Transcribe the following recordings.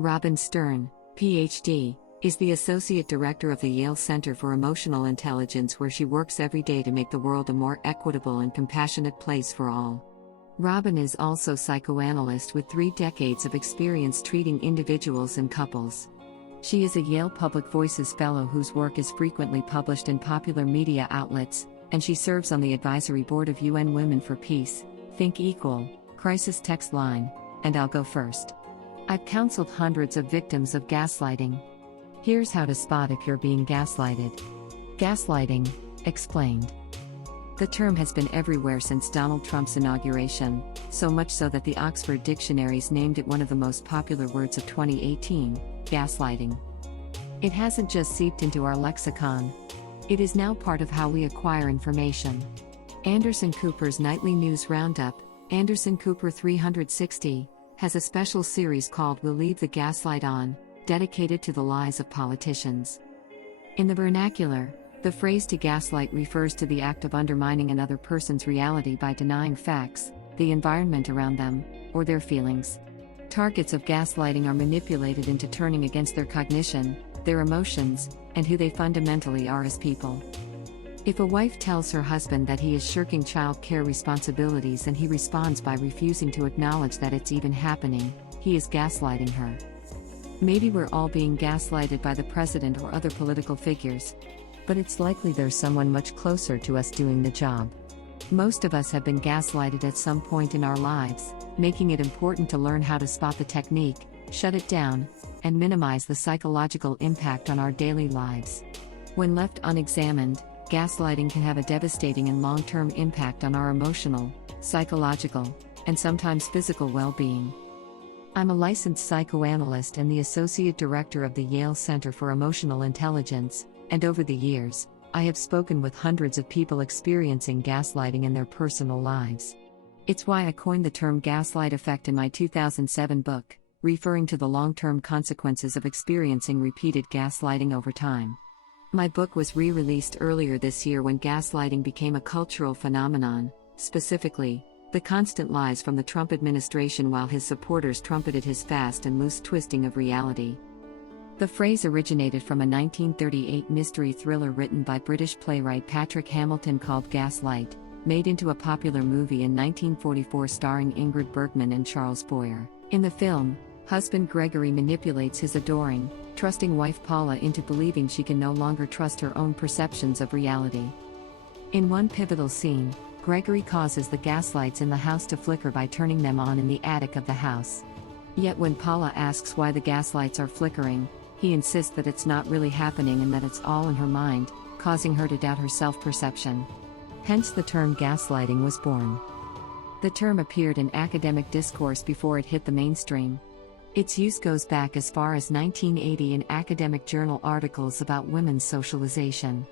Robin Stern, Ph.D., is the Associate Director of the Yale Center for Emotional Intelligence, where she works every day to make the world a more equitable and compassionate place for all. Robin is also psychoanalyst with 3 decades of experience treating individuals and couples. She is a Yale Public Voices Fellow whose work is frequently published in popular media outlets, and she serves on the advisory board of UN Women for Peace, Think Equal, Crisis Text Line, and I'll Go First. I've counseled hundreds of victims of gaslighting. Here's how to spot if you're being gaslighted. Gaslighting, explained. The term has been everywhere since Donald Trump's inauguration, so much so that the Oxford Dictionaries named it one of the most popular words of 2018, gaslighting. It hasn't just seeped into our lexicon. It is now part of how we acquire information. Anderson Cooper's nightly news roundup, Anderson Cooper 360, has a special series called We'll Leave the Gaslight On, dedicated to the lies of politicians. In the vernacular, the phrase to gaslight refers to the act of undermining another person's reality by denying facts, the environment around them, or their feelings. Targets of gaslighting are manipulated into turning against their cognition, their emotions, and who they fundamentally are as people. If a wife tells her husband that he is shirking child care responsibilities and he responds by refusing to acknowledge that it's even happening, he is gaslighting her. Maybe we're all being gaslighted by the president or other political figures, but it's likely there's someone much closer to us doing the job. Most of us have been gaslighted at some point in our lives, making it important to learn how to spot the technique, shut it down, and minimize the psychological impact on our daily lives. When left unexamined, gaslighting can have a devastating and long-term impact on our emotional, psychological, and sometimes physical well-being. I'm a licensed psychoanalyst and the Associate Director of the Yale Center for Emotional Intelligence, and over the years, I have spoken with hundreds of people experiencing gaslighting in their personal lives. It's why I coined the term gaslight effect in my 2007 book, referring to the long-term consequences of experiencing repeated gaslighting over time. My book was re-released earlier this year when gaslighting became a cultural phenomenon, specifically, the constant lies from the Trump administration while his supporters trumpeted his fast and loose twisting of reality. The phrase originated from a 1938 mystery thriller written by British playwright Patrick Hamilton called Gaslight, made into a popular movie in 1944 starring Ingrid Bergman and Charles Boyer. In the film, husband Gregory manipulates his adoring, trusting wife Paula into believing she can no longer trust her own perceptions of reality. In one pivotal scene, Gregory causes the gaslights in the house to flicker by turning them on in the attic of the house. Yet when Paula asks why the gaslights are flickering, he insists that it's not really happening and that it's all in her mind, causing her to doubt her self-perception. Hence the term gaslighting was born. The term appeared in academic discourse before it hit the mainstream. Its use goes back as far as 1980 in academic journal articles about women's socialization.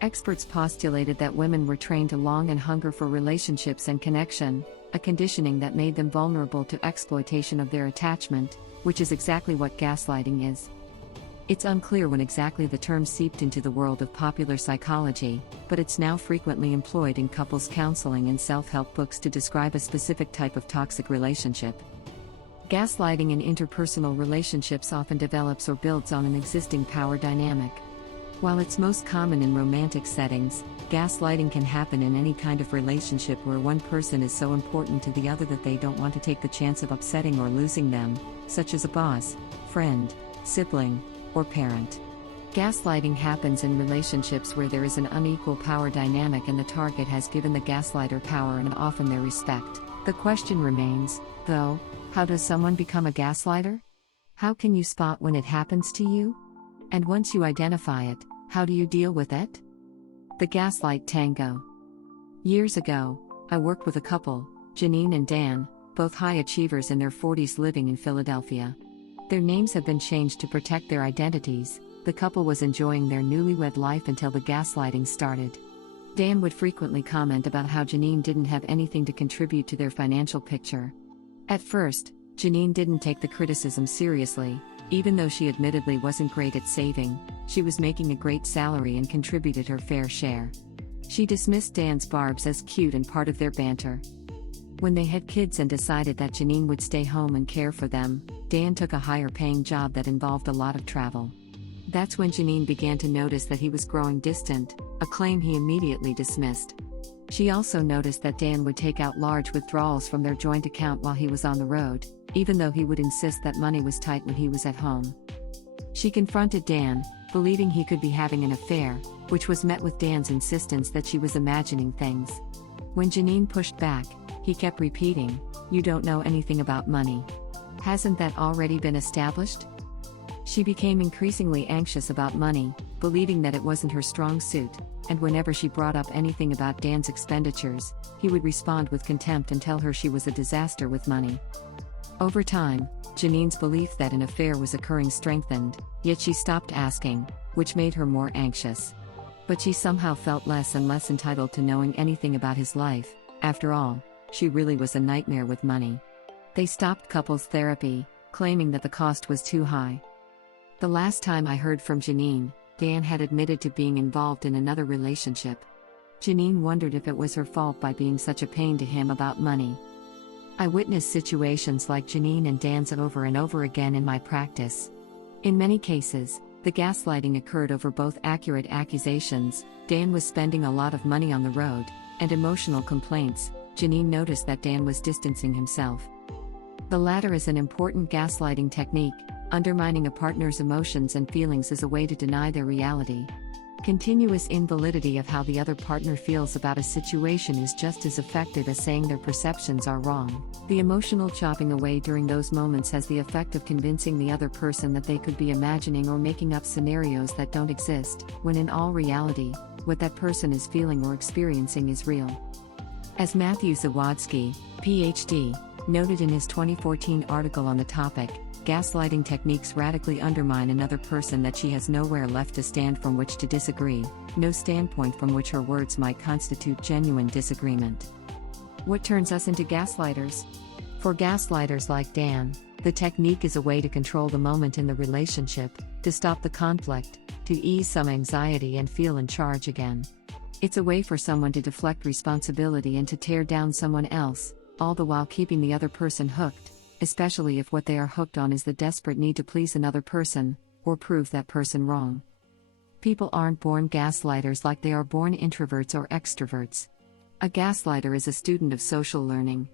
Experts postulated that women were trained to long and hunger for relationships and connection, a conditioning that made them vulnerable to exploitation of their attachment, which is exactly what gaslighting is. It's unclear when exactly the term seeped into the world of popular psychology, but it's now frequently employed in couples counseling and self-help books to describe a specific type of toxic relationship. Gaslighting in interpersonal relationships often develops or builds on an existing power dynamic. While it's most common in romantic settings, gaslighting can happen in any kind of relationship where one person is so important to the other that they don't want to take the chance of upsetting or losing them, such as a boss, friend, sibling, or parent. Gaslighting happens in relationships where there is an unequal power dynamic and the target has given the gaslighter power and often their respect. The question remains, though, how does someone become a gaslighter? How can you spot when it happens to you? And once you identify it, how do you deal with it? The Gaslight Tango. Years ago, I worked with a couple, Janine and Dan, both high achievers in their 40s living in Philadelphia. Their names have been changed to protect their identities. The couple was enjoying their newlywed life until the gaslighting started. Dan would frequently comment about how Janine didn't have anything to contribute to their financial picture. At first, Janine didn't take the criticism seriously. Even though she admittedly wasn't great at saving, she was making a great salary and contributed her fair share. She dismissed Dan's barbs as cute and part of their banter. When they had kids and decided that Janine would stay home and care for them, Dan took a higher paying job that involved a lot of travel. That's when Janine began to notice that he was growing distant, a claim he immediately dismissed. She also noticed that Dan would take out large withdrawals from their joint account while he was on the road, even though he would insist that money was tight when he was at home. She confronted Dan, believing he could be having an affair, which was met with Dan's insistence that she was imagining things. When Janine pushed back, he kept repeating, "You don't know anything about money. Hasn't that already been established?" She became increasingly anxious about money, believing that it wasn't her strong suit, and whenever she brought up anything about Dan's expenditures, he would respond with contempt and tell her she was a disaster with money. Over time, Janine's belief that an affair was occurring strengthened, yet she stopped asking, which made her more anxious. But she somehow felt less and less entitled to knowing anything about his life. After all, she really was a nightmare with money. They stopped couples therapy, claiming that the cost was too high. The last time I heard from Janine, Dan had admitted to being involved in another relationship. Janine wondered if it was her fault by being such a pain to him about money. I witnessed situations like Janine and Dan's over and over again in my practice. In many cases, the gaslighting occurred over both accurate accusations, Dan was spending a lot of money on the road, and emotional complaints. Janine noticed that Dan was distancing himself. The latter is an important gaslighting technique. Undermining a partner's emotions and feelings is a way to deny their reality. Continuous invalidity of how the other partner feels about a situation is just as effective as saying their perceptions are wrong. The emotional chopping away during those moments has the effect of convincing the other person that they could be imagining or making up scenarios that don't exist, when in all reality, what that person is feeling or experiencing is real. As Matthew Zawadzki, Ph.D., noted in his 2014 article on the topic, gaslighting techniques radically undermine another person that she has nowhere left to stand from which to disagree, no standpoint from which her words might constitute genuine disagreement. What turns us into gaslighters? For gaslighters like Dan, the technique is a way to control the moment in the relationship, to stop the conflict, to ease some anxiety and feel in charge again. It's a way for someone to deflect responsibility and to tear down someone else, all the while keeping the other person hooked, especially if what they are hooked on is the desperate need to please another person, or prove that person wrong. People aren't born gaslighters like they are born introverts or extroverts. A gaslighter is a student of social learning.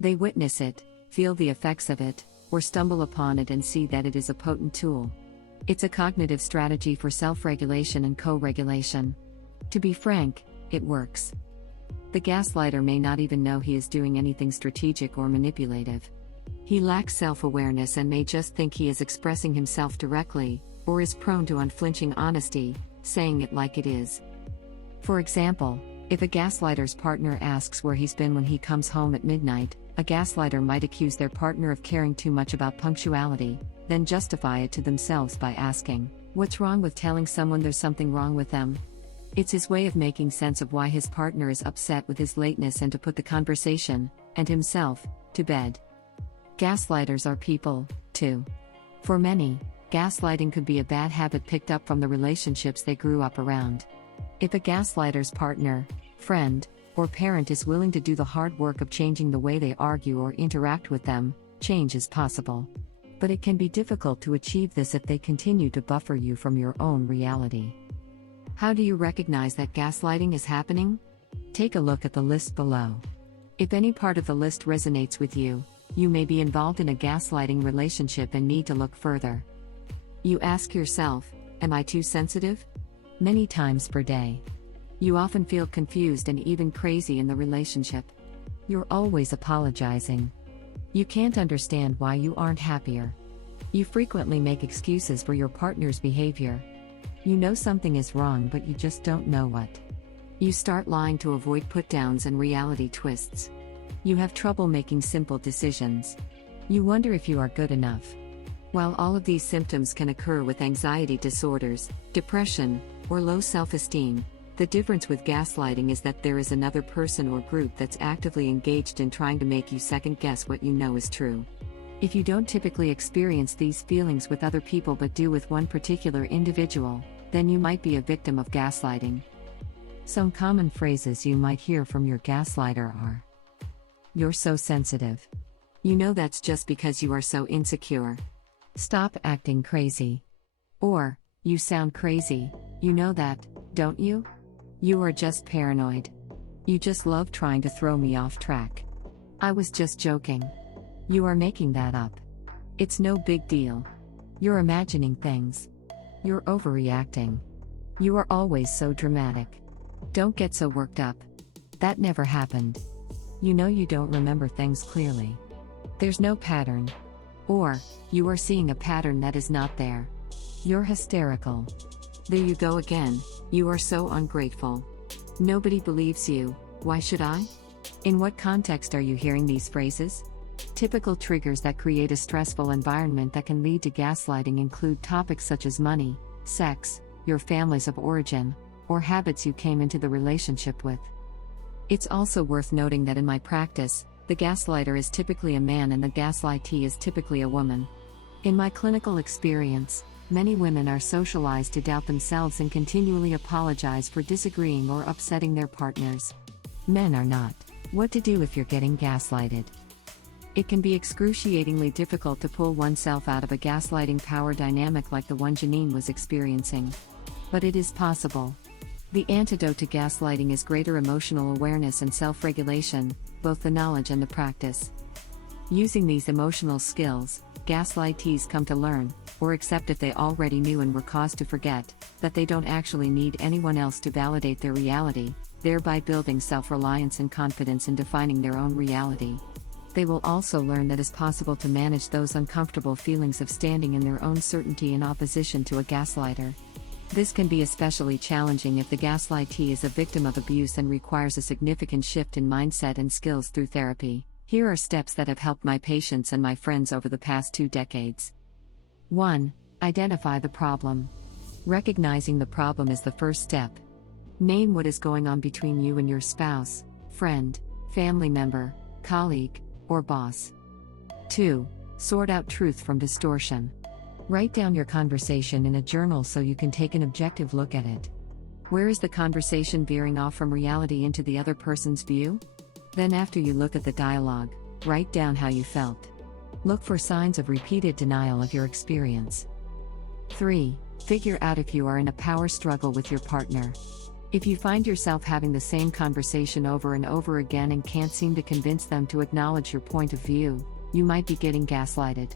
They witness it, feel the effects of it, or stumble upon it and see that it is a potent tool. It's a cognitive strategy for self-regulation and co-regulation. To be frank, it works. The gaslighter may not even know he is doing anything strategic or manipulative. He lacks self-awareness and may just think he is expressing himself directly, or is prone to unflinching honesty, saying it like it is. For example, if a gaslighter's partner asks where he's been when he comes home at midnight, a gaslighter might accuse their partner of caring too much about punctuality, then justify it to themselves by asking, "What's wrong with telling someone there's something wrong with them?" It's his way of making sense of why his partner is upset with his lateness and to put the conversation, and himself, to bed. Gaslighters are people, too. For many, gaslighting could be a bad habit picked up from the relationships they grew up around. If a gaslighter's partner, friend, or parent is willing to do the hard work of changing the way they argue or interact with them, change is possible. But it can be difficult to achieve this if they continue to buffer you from your own reality. How do you recognize that gaslighting is happening? Take a look at the list below. If any part of the list resonates with you, you may be involved in a gaslighting relationship and need to look further. You ask yourself, am I too sensitive? Many times per day. You often feel confused and even crazy in the relationship. You're always apologizing. You can't understand why you aren't happier. You frequently make excuses for your partner's behavior. You know something is wrong but you just don't know what. You start lying to avoid put-downs and reality twists. You have trouble making simple decisions. You wonder if you are good enough. While all of these symptoms can occur with anxiety disorders, depression, or low self-esteem, the difference with gaslighting is that there is another person or group that's actively engaged in trying to make you second-guess what you know is true. If you don't typically experience these feelings with other people but do with one particular individual, then you might be a victim of gaslighting. Some common phrases you might hear from your gaslighter are, "You're so sensitive." You know that's just because you are so insecure. Stop acting crazy. Or, you sound crazy, you know that, don't you? You are just paranoid. You just love trying to throw me off track. I was just joking. You are making that up. It's no big deal. You're imagining things. You're overreacting. You are always so dramatic. Don't get so worked up. That never happened. You know you don't remember things clearly. There's no pattern. Or, you are seeing a pattern that is not there. You're hysterical. There you go again, you are so ungrateful. Nobody believes you, why should I? In what context are you hearing these phrases? Typical triggers that create a stressful environment that can lead to gaslighting include topics such as money, sex, your families of origin, or habits you came into the relationship with. It's also worth noting that in my practice, the gaslighter is typically a man and the gaslightee is typically a woman. In my clinical experience, many women are socialized to doubt themselves and continually apologize for disagreeing or upsetting their partners. Men are not. What to do if you're getting gaslighted? It can be excruciatingly difficult to pull oneself out of a gaslighting power dynamic like the one Janine was experiencing. But it is possible. The antidote to gaslighting is greater emotional awareness and self-regulation, both the knowledge and the practice. Using these emotional skills, gaslightees come to learn, or accept if they already knew and were caused to forget, that they don't actually need anyone else to validate their reality, thereby building self-reliance and confidence in defining their own reality. They will also learn that it's possible to manage those uncomfortable feelings of standing in their own certainty in opposition to a gaslighter. This can be especially challenging if the gaslightee is a victim of abuse and requires a significant shift in mindset and skills through therapy. Here are steps that have helped my patients and my friends over the past 2 decades. 1. Identify the problem. Recognizing the problem is the first step. Name what is going on between you and your spouse, friend, family member, colleague, or boss. 2. Sort out truth from distortion. Write down your conversation in a journal so you can take an objective look at it. Where is the conversation veering off from reality into the other person's view? Then after you look at the dialogue, write down how you felt. Look for signs of repeated denial of your experience. 3. Figure out if you are in a power struggle with your partner. If you find yourself having the same conversation over and over again and can't seem to convince them to acknowledge your point of view, you might be getting gaslighted.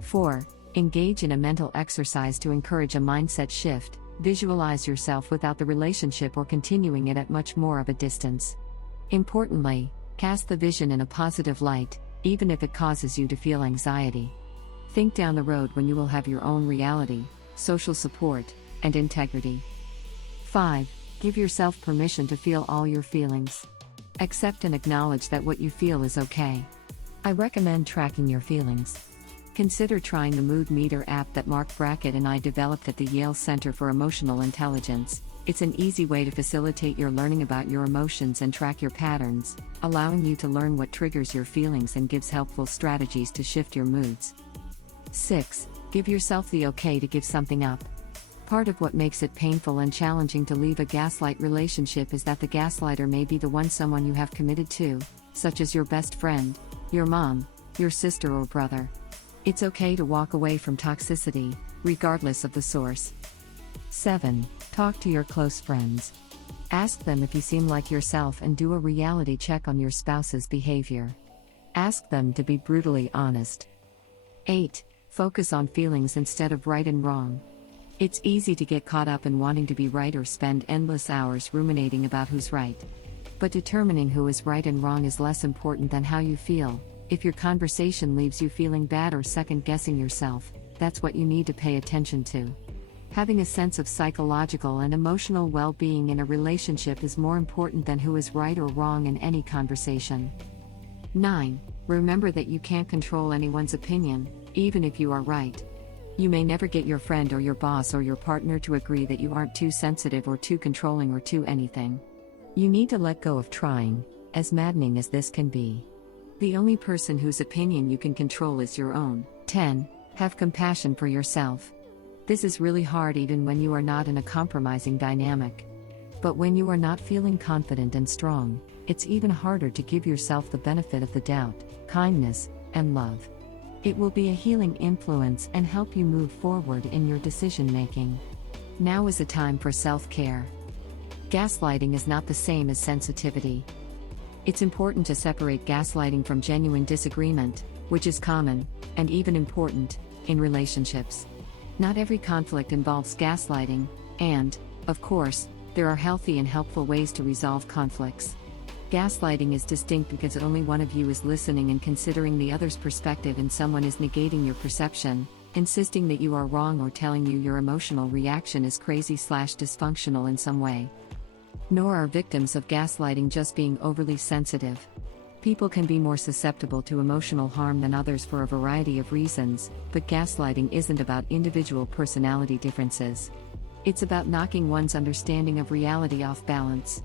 4. Engage in a mental exercise to encourage a mindset shift. Visualize yourself without the relationship or continuing it at much more of a distance. Importantly, cast the vision in a positive light, even if it causes you to feel anxiety. Think down the road when you will have your own reality, social support, and integrity. 5. Give yourself permission to feel all your feelings. Accept and acknowledge that what you feel is okay. I recommend tracking your feelings. Consider trying the Mood Meter app that Mark Brackett and I developed at the Yale Center for Emotional Intelligence. It's an easy way to facilitate your learning about your emotions and track your patterns, allowing you to learn what triggers your feelings and gives helpful strategies to shift your moods. 6. Give yourself the okay to give something up. Part of what makes it painful and challenging to leave a gaslight relationship is that the gaslighter may be the someone you have committed to, such as your best friend, your mom, your sister or brother. It's okay to walk away from toxicity, regardless of the source. 7. Talk to your close friends. Ask them if you seem like yourself and do a reality check on your spouse's behavior. Ask them to be brutally honest. 8. Focus on feelings instead of right and wrong. It's easy to get caught up in wanting to be right or spend endless hours ruminating about who's right. But determining who is right and wrong is less important than how you feel. If your conversation leaves you feeling bad or second-guessing yourself, that's what you need to pay attention to. Having a sense of psychological and emotional well-being in a relationship is more important than who is right or wrong in any conversation. 9. Remember that you can't control anyone's opinion, even if you are right. You may never get your friend or your boss or your partner to agree that you aren't too sensitive or too controlling or too anything. You need to let go of trying, as maddening as this can be. The only person whose opinion you can control is your own. 10. Have compassion for yourself. This is really hard even when you are not in a compromising dynamic. But when you are not feeling confident and strong, it's even harder to give yourself the benefit of the doubt. Kindness, and love. It will be a healing influence and help you move forward in your decision making. Now is a time for self-care. Gaslighting is not the same as sensitivity. It's important to separate gaslighting from genuine disagreement, which is common, and even important, in relationships. Not every conflict involves gaslighting, and, of course, there are healthy and helpful ways to resolve conflicts. Gaslighting is distinct because only one of you is listening and considering the other's perspective, and someone is negating your perception, insisting that you are wrong, or telling you your emotional reaction is crazy/dysfunctional in some way. Nor are victims of gaslighting just being overly sensitive. People can be more susceptible to emotional harm than others for a variety of reasons, but gaslighting isn't about individual personality differences. It's about knocking one's understanding of reality off balance.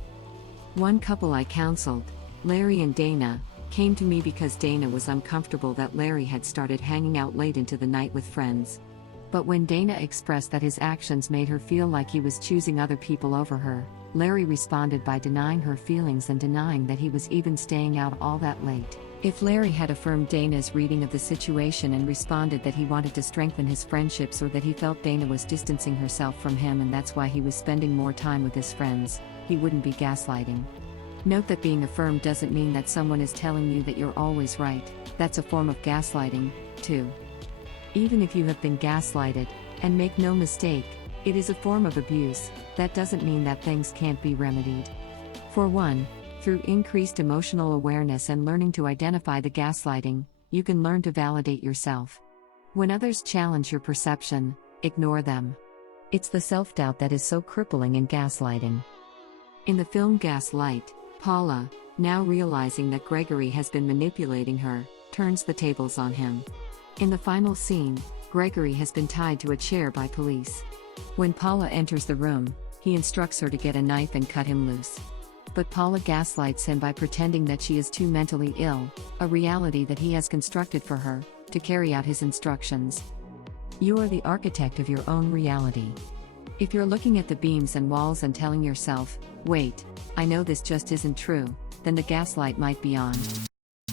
One couple I counseled, Larry and Dana, came to me because Dana was uncomfortable that Larry had started hanging out late into the night with friends. But when Dana expressed that his actions made her feel like he was choosing other people over her, Larry responded by denying her feelings and denying that he was even staying out all that late. If Larry had affirmed Dana's reading of the situation and responded that he wanted to strengthen his friendships, or that he felt Dana was distancing herself from him and that's why he was spending more time with his friends, he wouldn't be gaslighting. Note that being affirmed doesn't mean that someone is telling you that you're always right. That's a form of gaslighting, too. Even if you have been gaslighted, and make no mistake, it is a form of abuse, that doesn't mean that things can't be remedied. For one, through increased emotional awareness and learning to identify the gaslighting, you can learn to validate yourself. When others challenge your perception, ignore them. It's the self-doubt that is so crippling in gaslighting. In the film Gaslight, Paula, now realizing that Gregory has been manipulating her, turns the tables on him. In the final scene, Gregory has been tied to a chair by police. When Paula enters the room, he instructs her to get a knife and cut him loose. But Paula gaslights him by pretending that she is too mentally ill, a reality that he has constructed for her, to carry out his instructions. You are the architect of your own reality. If you're looking at the beams and walls and telling yourself, "Wait, I know this just isn't true," then the gaslight might be on.